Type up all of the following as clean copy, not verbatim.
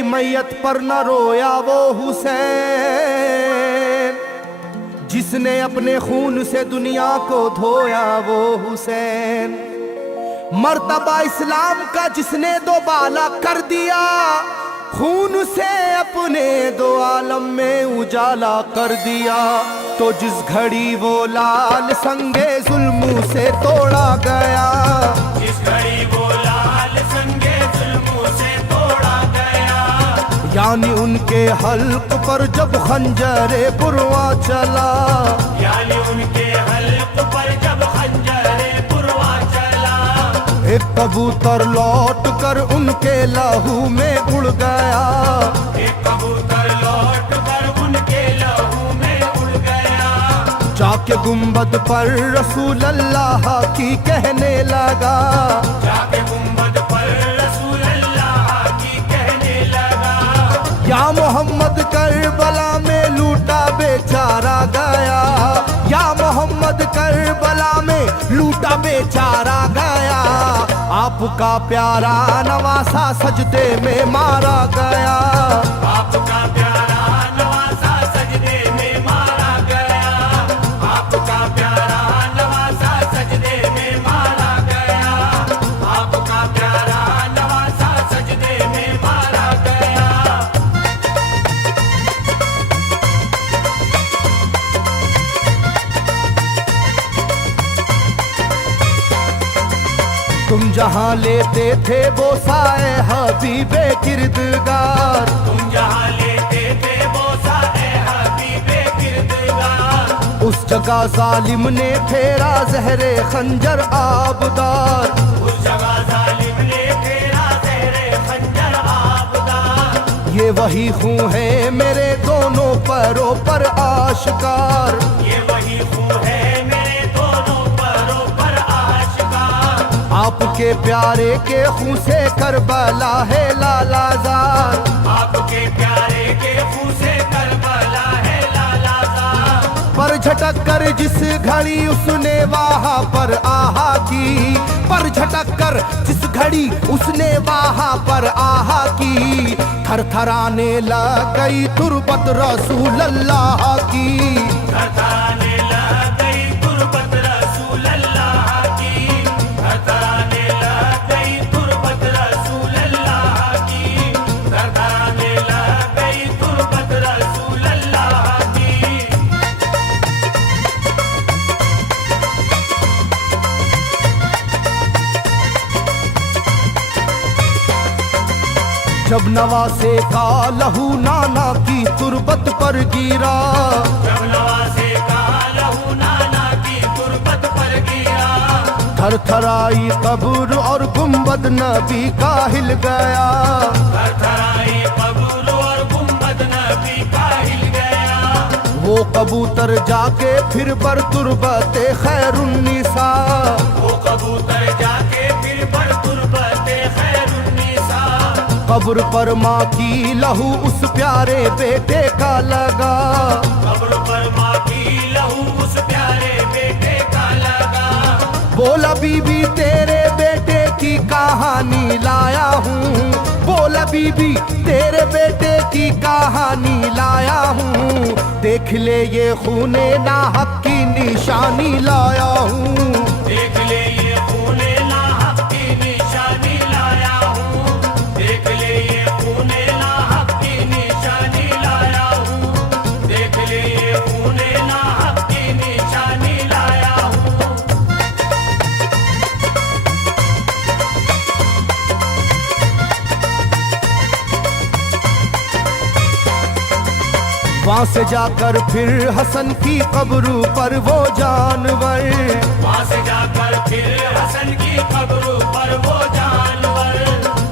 की मैयत पर न रोया वो हुसैन, जिसने अपने खून से दुनिया को धोया वो हुसैन। मर्तबा इस्लाम का जिसने दोबाला कर दिया, खून से अपने दो आलम में उजाला कर दिया। तो जिस घड़ी वो लाल संगे जुल्मों से तोड़ा गया, जिस घड़ी वो लाल संगे जुल्मों से तोड़ा गया, यानी उनके हल्क पर जब खंजरे पुरवा चला, यानी उनके हल्क पर जब खंजरे पुरवा चला, एक कबूतर लौट कर उनके लहू में उड़ गया, एक कबूतर लौट कर उनके लहू में उड़ गया, जाके गुंबद पर रसूल अल्लाह की कहने लगा, जाके गुंबद पर रसूल अल्लाह की कहने लगा, या मोहम्मद करबला में लूटा बेचारा गया, या मोहम्मद करबला में लूटा बेचारा गया। आपका प्यारा नवासा सजदे में मारा गया, आपका प्यारा नवासा सजदे में मारा गया, आपका प्यारा नवासा सजदे में मारा गया, आपका प्यारा नवासा सजदे में मारा गया। तुम जहाँ लेते थे वो साए हबीबे किरदगार, तुम जहाँ लेते थे बोसा ए हबीबे किरदगार, उस जगह जालिम ने फेरा जहरे खंजर आबदार। उस जगह जालिम ने फेरा ज़हरे खंजर आबदार, ये वही खून है मेरे दोनों पैरों पर आश्कार, ये वही खून है मेरे दोनों पैरों पर आशिकार, आपके प्यारे के खून से करबला है लालाजार। आपके प्यारे के खून से करबला है लालाजार, पर झटक कर जिस घड़ी उसने वहाँ पर आहा की, पर झटक कर जिस घड़ी उसने वहाँ पर आहा की, थरथराने लग गई तुरबत रसूल अल्लाह की, थरथराने लग गई तुरबत रसूल अल्लाह की, थरथराने लग गई तुरबत रसूल अल्लाह की, थरथराने लग गई तुरबत रसूल अल्लाह की। जब नवासे का लहू नाना की तुरबत पर गिरा, जब नवासे का लहू नाना की तुरबत पर गिरा, थरथराई कब्र और गुंबद नबी का हिल गया, थरथराई कब्र और गुंबद नबी का हिल गया, वो कबूतर जाके फिर पर तुरबते खैरुन्निसा, वो कबूतर जाके फिर पर तुरबते खैरुन्निसा, कब्र पर माँ की लहू उस प्यारे बेटे का लगा, कब्र पर माँ की लहू उस प्यारे बेटे का लगा, बोला बीबी तेरे बेटे की कहानी लाया हूँ, बोला बीबी तेरे बेटे की कहानी लाया हूँ, देख ले ये खूने नाहक की निशानी लाया हूँ, देख ले ये खूने नाहक की निशानी लाया हूँ, देख ले ये खूने नाहक की निशानी लाया हूँ, देख ले ये खूने नाहक की निशानी लाया हूँ। वहाँ से जाकर फिर हसन की कब्र पर वो जानवर, वहाँ से जाकर फिर हसन की कब्र पर वो जानवर,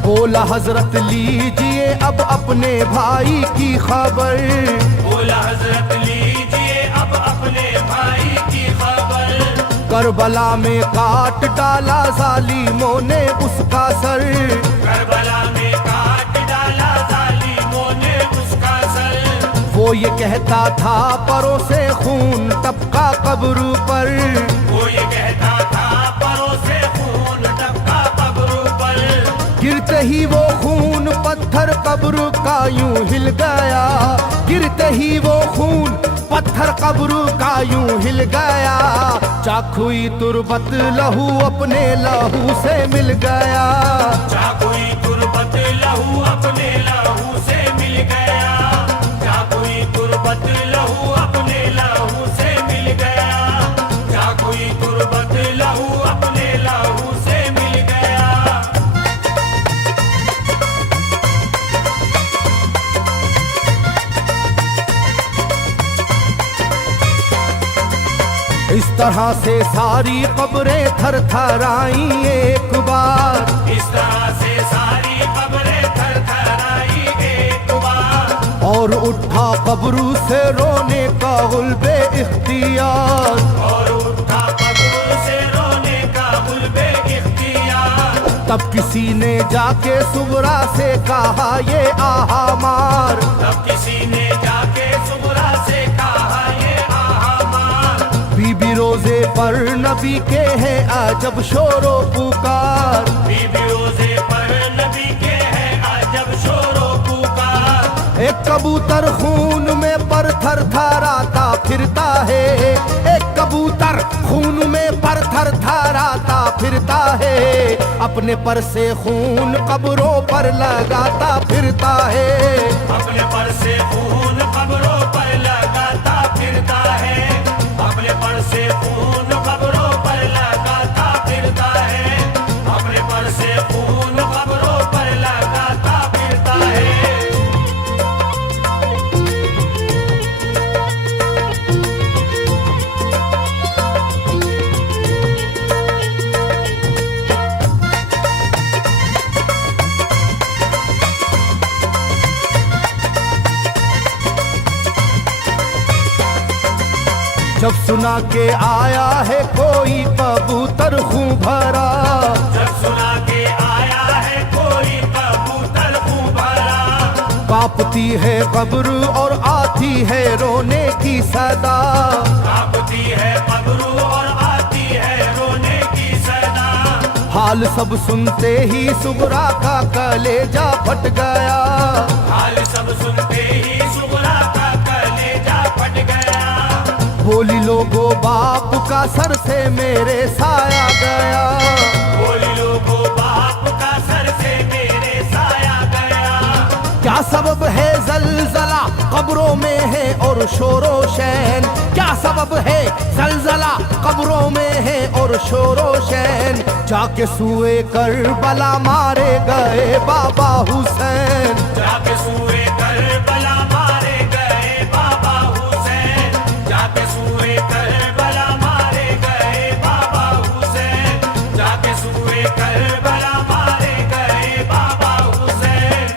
बोला हजरत लीजिए अब अपने भाई की खबर, बोला हजरत लीजिए अब अपने भाई की खबर, करबला में काट डाला जालिमों ने उसका सर, करबला में काट डाला जालिमों ने उसका सर, वो ये कहता था परों से खून टपका कब्र पर, वो ये कहता था परों से खून टपका कब्र पर, गिरते ही वो खून पत्थर कब्र का यूं हिल गया, गिरते ही वो खून पत्थर कब्र का यूं हिल गया। चाकुई तुरबत लहू अपने लहू से मिल गया, चाकुई तुरबत लहू अपने लहू से मिल गया, चाकुई तुरबत लहू अपने लहू से मिल गया, चाकुई तुरबत लहू अपने लहू से मिल गया। इस तरह से सारी कब्रें थर थराई एक बार, इस तरह से सारी कब्रें थर थराई एक बार, और उठा कब्र से रोने का गुल्बे इख्तियार, और उठा कब्र से रोने का गुल्बे इख्तियार। तब किसी ने जाके सुगरा से कहा ये आहा मार, तब किसी ने जाके सुगरा से कहा ये आहा मार। बीबी रोजे पर नबी के हैं अजब शोरो पुकार, बीबी रोजे पर नबी के हैं अजब शोरो पुकार। एक कबूतर खून में पर थर थराता फिरता है, एक कबूतर खून में पर थर थराता फिरता है, अपने पर से खून कब्रों पर लगाता फिरता है, अपने पर से खून कब्रों पर लगाता फिरता है, अपने पर से खून कब्रों पर लगाता फिरता है, अपने पर से खून कब्रों पर लगाता फिरता है। जब सुना के आया है कोई कबूतर खूं भरा, जब सुना के आया है कोई कबूतर खूं भरा, कांपती है कब्र और आती है रोने की सदा, कांपती है कब्र और आती है रोने की सदा। हाल सब सुनते ही सुगरा का कलेजा फट गया, हाल सब सुनते ही सुगरा का कलेजा फट गया। बोली लोगो बाप का सर से मेरे साया गया, बोली लोगो बाप का सर से मेरे साया गया। क्या सबब है जलजला कब्रों में है और शोरो शैन, क्या सबब है जलजला कब्रों में है और शोरो शैन। जाके सुए करबला मारे गए बाबा हुसैन, जाके सुए करबला मारे गए बाबा हुसैन, जाके सुए करबला मारे गए बाबा हुसैन, जाके सुए करबला मारे गए बाबा हुसैन।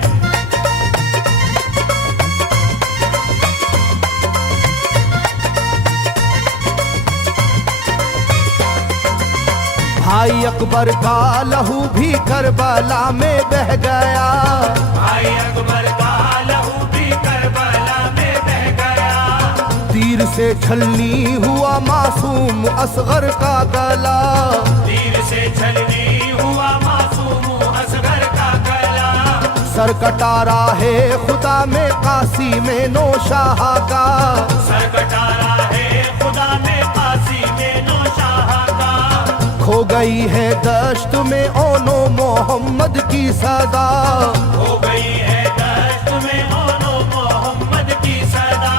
भाई अकबर का लहू भी करबला में बह गया, भाई अकबर का लहू भी करबला में बह गया। तीर से छलनी हुआ मासूम असगर का गला, तीर से छलनी हुआ मासूम असगर का गला। सर कटा है खुदा में काशी में नौशाह का, सर कटारा है खुदा में काशी में नौशाह का। खो गई है दश्त में ओनो मोहम्मद की सदा, हो गई है दश्त में ओनो मोहम्मद की सदा।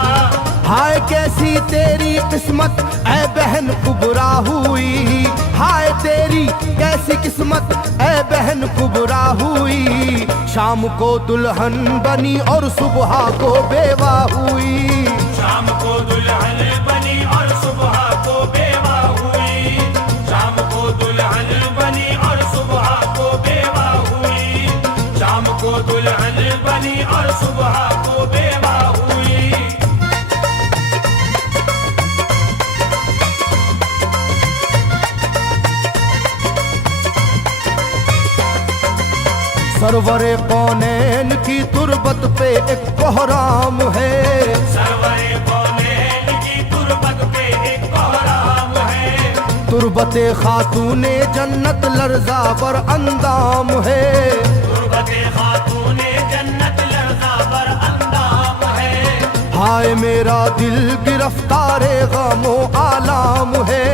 हाय कैसी तेरी किस्मत ऐ बहन कुबरा हुई, हाय तेरी कैसी किस्मत ऐ बहन कुबरा हुई। शाम को दुल्हन बनी और सुबह को बेवा हुई, शाम को दुल्हन बनी और सुबह को बेवा हुई, शाम को दुल्हन बनी और सुबह को बेवा हुई, शाम को दुल्हन बनी और सुबह को बेवा हुई। सरवरे कौनैन की तुरबत पे एक कोहराम है, सरवरे कौनैन की तुरबत पे एक कोहराम है। तुरबते खातूने जन्नत लर्जा पर अंदाम है, तुरबते खातूने हाय मेरा दिल गिरफ्तारे गमो आलाम है।